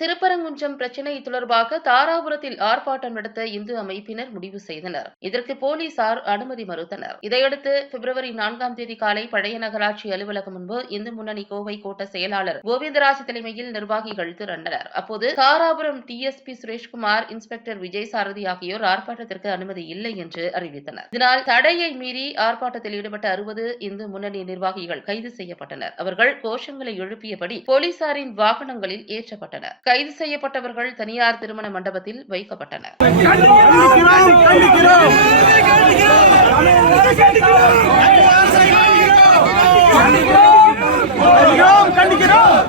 திருப்பரங்குன்றம் பிரச்சினை தொடர்பாக தாராபுரத்தில் ஆர்ப்பாட்டம் நடத்த இந்து அமைப்பினர் முடிவு செய்தனர். இதற்கு போலீசார் அனுமதி மறுத்தனர். இதையடுத்து பிப்ரவரி 4ஆம் தேதி காலை பழைய நகராட்சி அலுவலகம் முன்பு இந்து முன்னணி கோவை கோட்ட செயலாளர் கோவிந்தராஜ் தலைமையில் நிர்வாகிகள் திரண்டனர். அப்போது தாராபுரம் டிஎஸ்பி சுரேஷ்குமார், இன்ஸ்பெக்டர் விஜய் சாரதி ஆகியோர் ஆர்ப்பாட்டத்திற்கு அனுமதி இல்லை என்று அறிவித்தனர். இதனால் தடையை மீறி ஆர்ப்பாட்டத்தில் ஈடுபட்ட 60 இந்து முன்னணி நிர்வாகிகள் கைது செய்யப்பட்டனர். அவர்கள் கோஷங்களை எழுப்பியபடி போலீசாரின் வாகனங்களில் ஏற்றப்பட்டனர். கைது செய்யப்பட்டவர்கள் தனியார் திருமண மண்டபத்தில் வைக்கப்பட்டனர். கண்டிக்கிறோம்